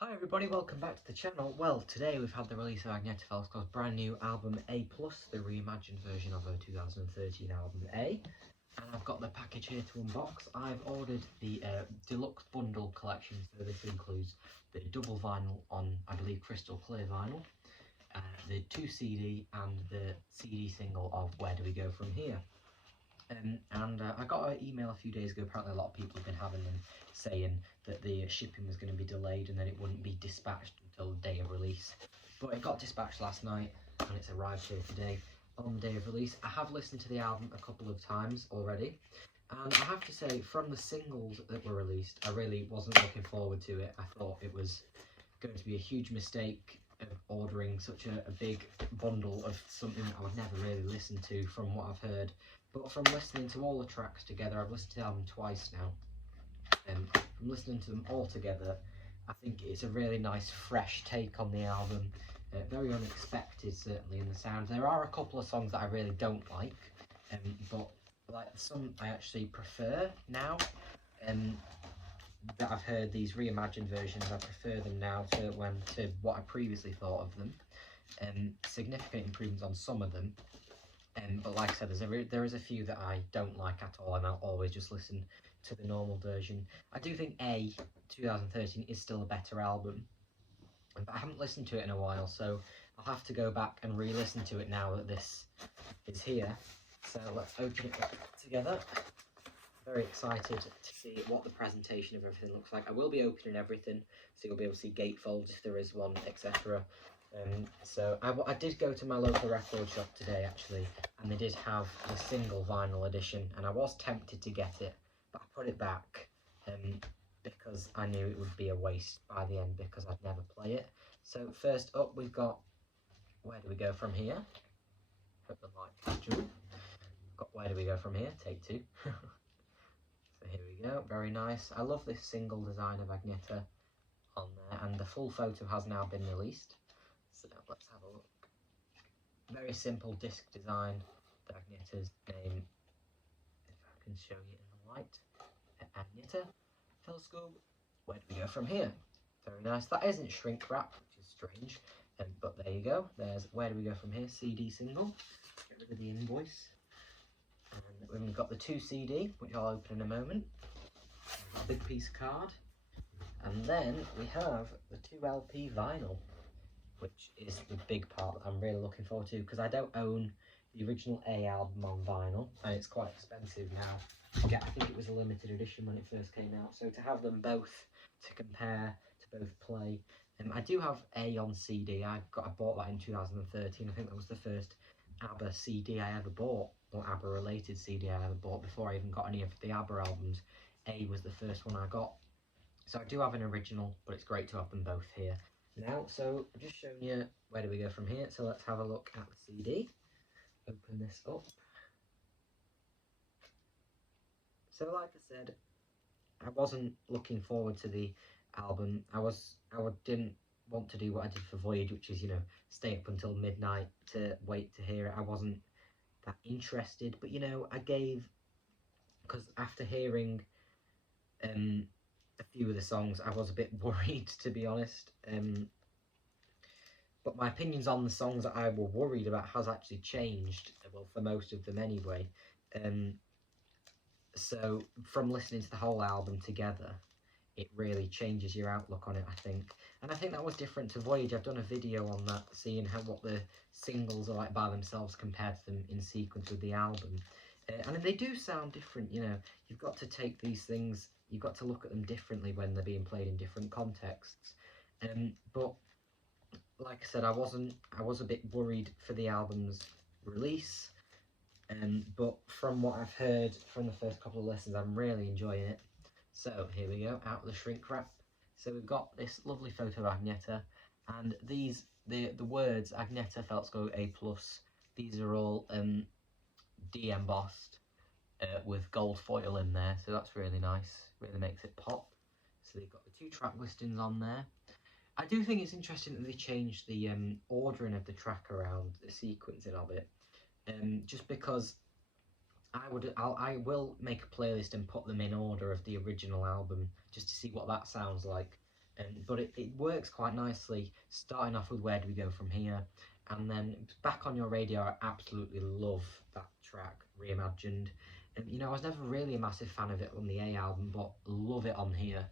Hi everybody, welcome back to the channel. Well, today we've had the release of Agnetha Fältskog's brand new album A+, the reimagined version of her 2013 album A. And I've got the package here to unbox. I've ordered the deluxe bundle collection, so this includes the double vinyl on, I believe, crystal clear vinyl, the 2 CD and the CD single of Where Do We Go From Here. I got an email a few days ago. Apparently a lot of people have been having them, saying that the shipping was going to be delayed and that it wouldn't be dispatched until the day of release. But it got dispatched last night and it's arrived here today on the day of release. I have listened to the album a couple of times already, and I have to say, from the singles that were released, I really wasn't looking forward to it. I thought it was going to be a huge mistake of ordering such a big bundle of something that I would never really listen to from what I've heard. But from listening to all the tracks together, I've listened to the album twice now, and from listening to them all together, I think it's a really nice fresh take on the album, very unexpected certainly in the sound. There are a couple of songs that I really don't like, but like some I actually prefer now, that I've heard these reimagined versions. I prefer them now to what I previously thought of them. Significant improvements on some of them. But like I said, there is a few that I don't like at all, and I'll always just listen to the normal version. I do think A 2013 is still a better album, but I haven't listened to it in a while, so I'll have to go back and re-listen to it now that this is here. So let's open it up together. Very excited to see what the presentation of everything looks like. I will be opening everything, so you'll be able to see gatefolds if there is one, etc. So I did go to my local record shop today actually, and they did have the single vinyl edition, and I was tempted to get it, but I put it back because I knew it would be a waste by the end because I'd never play it. So first up we've got Where Do We Go From Here? Hope the light captured. Got Where Do We Go From Here? Take 2. So here we go, very nice. I love this single design of Agnetha on there, and the full photo has now been released. So let's have a look. Very simple disc design. Agnetha's name, if I can show you in the light. Agnetha Fältskog. Where do we go from here? Very nice. That isn't shrink wrap, which is strange. But there you go. There's Where Do We Go From Here CD single. Get rid of the invoice. And we've got the 2 CD, which I'll open in a moment. A big piece of card. And then we have the 2 LP vinyl, which is the big part that I'm really looking forward to, because I don't own the original A album on vinyl, and it's quite expensive now to get. I think it was a limited edition when it first came out, so to have them both to compare, to both play. I do have A on CD. I bought that in 2013. I think that was the first ABBA CD I ever bought, or ABBA related CD I ever bought, before I even got any of the ABBA albums. A was the first one I got. So I do have an original, but it's great to have them both here now. So I've just shown you Where Do We Go From Here. So let's have a look at the CD. Open this up. So like I said, I wasn't looking forward to the album. I didn't want to do what I did for Voyage, which is, stay up until midnight to wait to hear it. I wasn't that interested, but I gave, because after hearing a few of the songs, I was a bit worried, to be honest. But my opinions on the songs that I were worried about has actually changed, well, for most of them anyway. So from listening to the whole album together, it really changes your outlook on it, I think. And I think that was different to Voyage. I've done a video on that, seeing what the singles are like by themselves compared to them in sequence with the album. And they do sound different, You've got to take these things, you've got to look at them differently when they're being played in different contexts. But like I said, I was a bit worried for the album's release. But from what I've heard from the first couple of listens, I'm really enjoying it. So here we go, out of the shrink wrap. So we've got this lovely photo of Agnetha, and these, the words Agnetha Fältskog A+, these are all de-embossed with gold foil in there, so that's really nice, really makes it pop. So they've got the 2 track listings on there. I do think it's interesting that they changed the ordering of the track around, the sequencing of it, just because I will make a playlist and put them in order of the original album, just to see what that sounds like. But it works quite nicely, starting off with Where Do We Go From Here, and then Back on Your Radio. I absolutely love that track, reimagined. You know, I was never really a massive fan of it on the A album, but love it on here.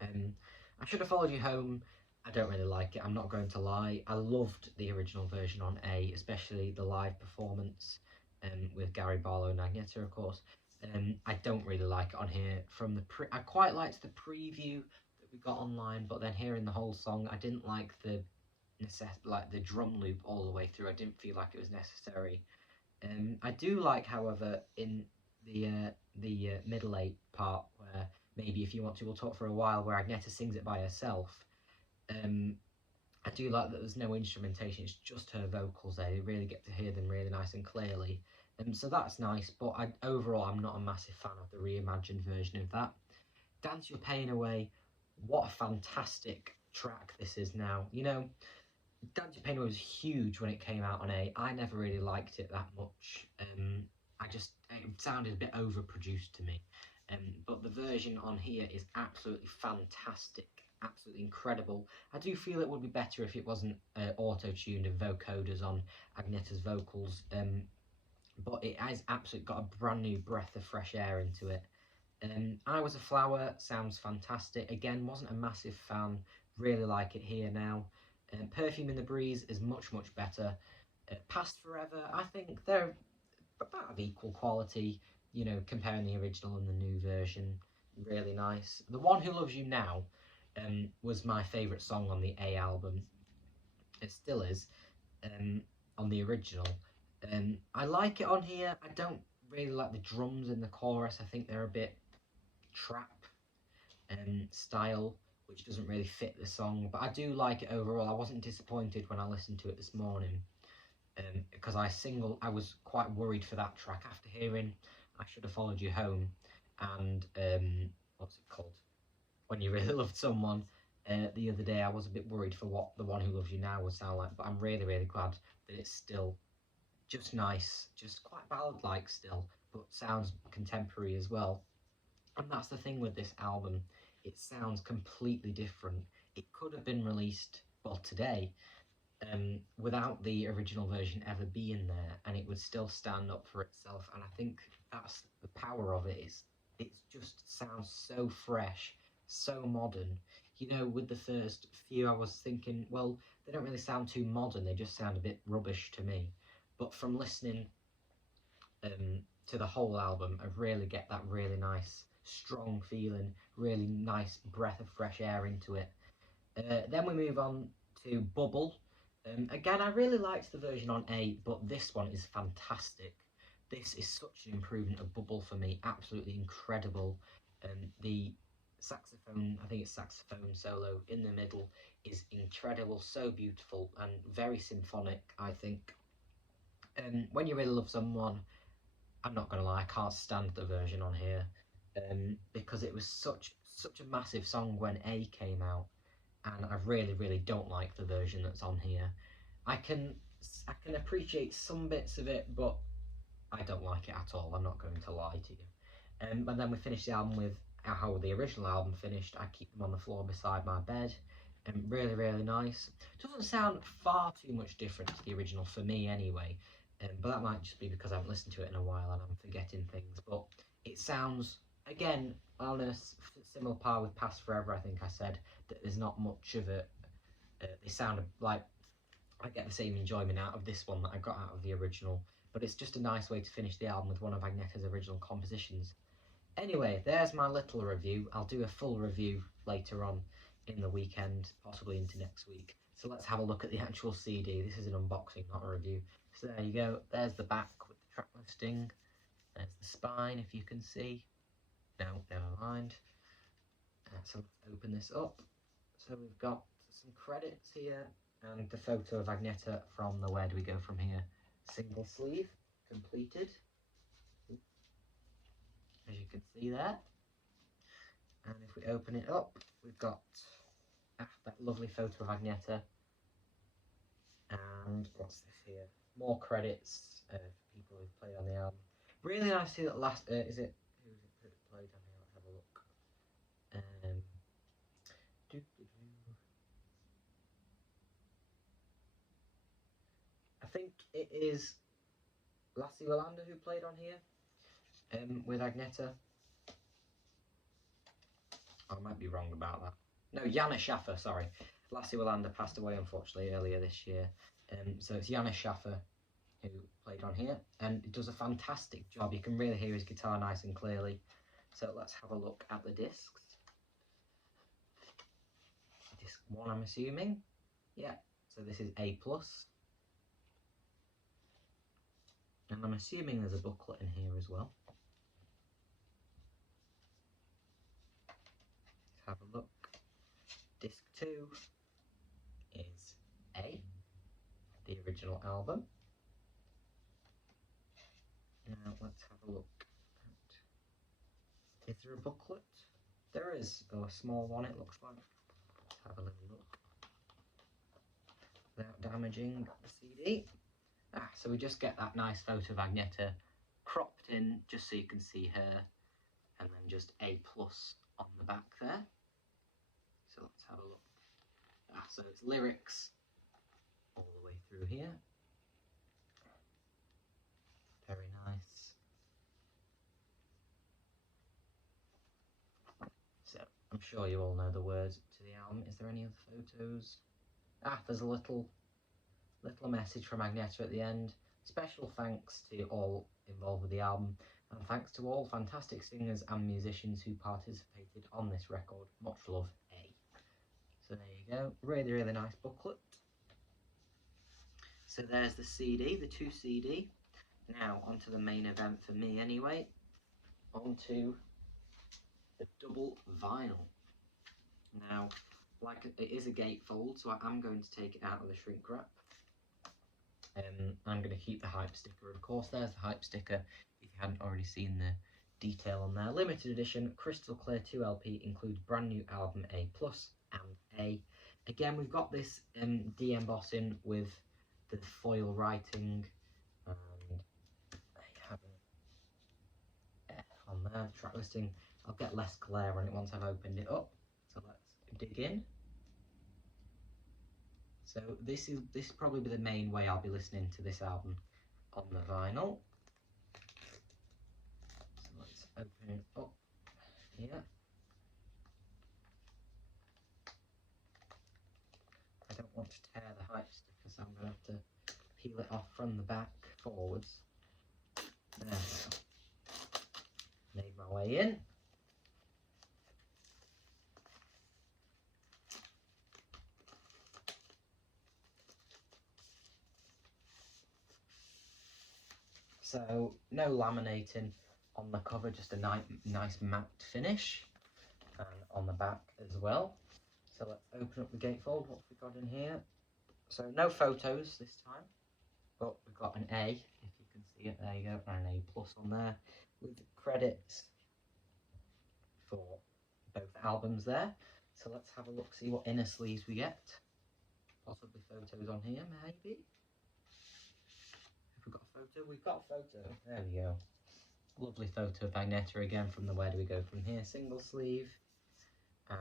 I Should Have Followed You Home. I don't really like it, I'm not going to lie. I loved the original version on A, especially the live performance with Gary Barlow and Agnetha, of course. I don't really like it on here. I quite liked the preview that we got online, but then hearing the whole song, I didn't like the drum loop all the way through. I didn't feel like it was necessary. I do like, however, in the middle eight part, where maybe if you want to, we'll talk for a while, where Agnetha sings it by herself. I do like that there's no instrumentation, it's just her vocals there. You really get to hear them really nice and clearly. So that's nice, but overall I'm not a massive fan of the reimagined version of that. Dance Your Pain Away, what a fantastic track this is now. You know, Dance Your Pain Away was huge when it came out on A. I never really liked it that much. It sounded a bit overproduced to me. But the version on here is absolutely fantastic, absolutely incredible. I do feel it would be better if it wasn't auto-tuned and vocoders on Agnetha's vocals, but it has absolutely got a brand new breath of fresh air into it. I Was a Flower sounds fantastic. Again, wasn't a massive fan, really like it here now. Perfume in the Breeze is much, much better. Past Forever, I think they're about of equal quality, you know, comparing the original and the new version. Really nice. The One Who Loves You Now was my favourite song on the A album. It still is, on the original. I like it on here. I don't really like the drums in the chorus. I think they're a bit trap style, which doesn't really fit the song, but I do like it overall. I wasn't disappointed when I listened to it this morning, because I was quite worried for that track after hearing I Should Have Followed You Home and what's it called, When You Really Loved Someone. The other day I was a bit worried for what The One Who Loves You Now would sound like, but I'm really, really glad that it's still just nice, just quite ballad-like still, but sounds contemporary as well. And that's the thing with this album, it sounds completely different. It could have been released, well, today, without the original version ever being there, and it would still stand up for itself. And I think that's the power of it, is it just sounds so fresh, so modern. You know, with the first few I was thinking, well, they don't really sound too modern, they just sound a bit rubbish to me. But from listening to the whole album, I really get that really nice, strong feeling, really nice breath of fresh air into it. Then we move on to Bubble. Again, I really liked the version on A, but this one is fantastic. This is such an improvement of Bubble for me, absolutely incredible. The saxophone, I think it's saxophone solo in the middle, is incredible, so beautiful and very symphonic, I think. When You Really Love Someone, I'm not gonna lie, I can't stand the version on here, because it was such a massive song when A came out, and I really, really don't like the version that's on here. I can appreciate some bits of it, but I don't like it at all. I'm not going to lie to you. And then we finish the album with how the original album finished. I Keep Them on the Floor Beside My Bed. Really, really nice. Doesn't sound far too much different to the original for me anyway. But that might just be because I haven't listened to it in a while and I'm forgetting things. But it sounds, again, on a similar par with Past Forever, I think I said, that there's not much of it. They sound like I get the same enjoyment out of this one that I got out of the original. But it's just a nice way to finish the album with one of Agnetha's original compositions. Anyway, there's my little review. I'll do a full review later on in the weekend, possibly into next week. So let's have a look at the actual CD. This is an unboxing, not a review. So there you go. There's the back with the track listing. There's the spine, if you can see. No, never mind. So let's open this up. So we've got some credits here and the photo of Agnetha from the Where Do We Go From Here single sleeve completed, as you can see there. And if we open it up, we've got that lovely photo of Agnetha. And what's this here? More credits for people who've played on the album. Really nice to see that last. Is it? Who played on here? Let's have a look. think it is Lassie Wilander who played on here with Agnetha. I might be wrong about that. No, Jana Schaffer, sorry. Lassie Wilander passed away, unfortunately, earlier this year. So it's Jana Schaffer who played on here, and he does a fantastic job. You can really hear his guitar nice and clearly. So let's have a look at the discs. Disc 1, I'm assuming. Yeah, so this is A+. And I'm assuming there's a booklet in here as well. Let's have a look. Disc 2 is A, the original album. Now let's have a look at, is there a booklet? There is, or a small one it looks like. Let's have a little look. Without damaging the CD. So we just get that nice photo of Agnetha cropped in just so you can see her, and then just A+ on the back there. So let's have a look. So it's lyrics all the way through here. Very nice. So I'm sure you all know the words to the album. Is there any other photos? There's a little message from Agnetha at the end. Special thanks to all involved with the album, and thanks to all fantastic singers and musicians who participated on this record. Much love, A. So there you go. Really, really nice booklet. So there's the CD, the 2 CD. Now onto the main event for me anyway. Onto the double vinyl. Now, like it is a gatefold, so I am going to take it out of the shrink wrap. I'm going to keep the hype sticker, of course. There's the hype sticker, if you hadn't already seen the detail on there. Limited edition, crystal clear 2 LP, includes brand new album A+ and A. Again, we've got this de-embossing with the foil writing, and I have an F on there, track listing. I'll get less glare on it once I've opened it up. So let's dig in. So this is probably the main way I'll be listening to this album on the vinyl. So let's open it up here. I don't want to tear the hype sticker, so I'm going to have to peel it off from the back forwards. There we go. Made my way in. So no laminating on the cover, just a nice matte finish, and on the back as well. So let's open up the gatefold. What have we got in here? So no photos this time, but we've got an A, if you can see it. There you go, and an A+ on there with credits for both albums there. So let's have a look, see what inner sleeves we get. Possibly photos on here, maybe. We've got a photo. We've got a photo. There we go. Lovely photo of Agnetha again from the Where Do We Go From Here single sleeve. And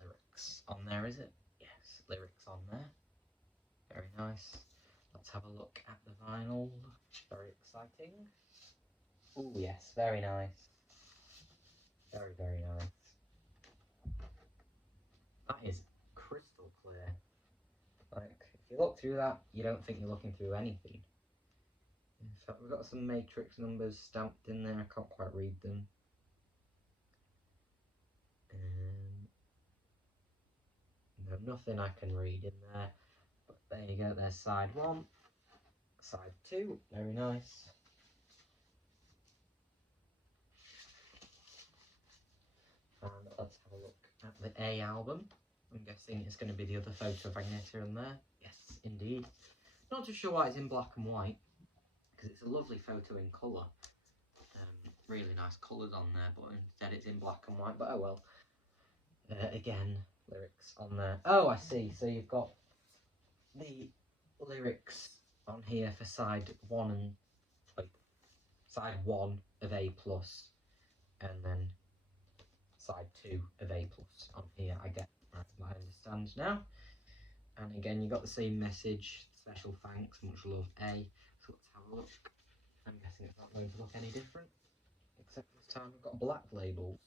lyrics on there, is it? Yes, lyrics on there. Very nice. Let's have a look at the vinyl. Very exciting. Oh yes, very nice. Very, very nice. That is crystal clear. Like, if you look through that, you don't think you're looking through anything. In fact, we've got some matrix numbers stamped in there. I can't quite read them. No, nothing I can read in there. But there you go. There's side 1, side 2. Very nice. And let's have a look at the A album. I'm guessing it's going to be the other photo of Agnetha in there. Yes, indeed. Not too sure why it's in black and white, because it's a lovely photo in colour. Really nice colours on there, but instead it's in black and white, but oh well. Again, lyrics on there. Oh, I see. So you've got the lyrics on here for side 1 and side 1 of A+, and then side 2 of A+ on here. I understand now. And again, you got the same message, special thanks, much love, A. So let's have a look. I'm guessing it's not going to look any different, except this time we've got black labels.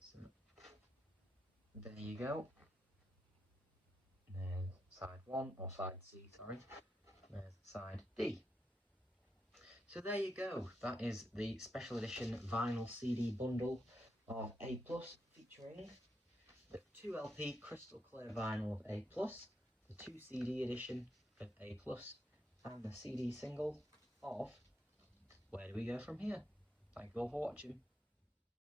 So there you go. There's side 1, or side C, sorry. There's side D. So there you go. That is the special edition vinyl CD bundle of A+, featuring the 2 LP crystal clear vinyl of A+, the 2 CD edition of A+, and the CD single of Where Do We Go From Here? Thank you all for watching.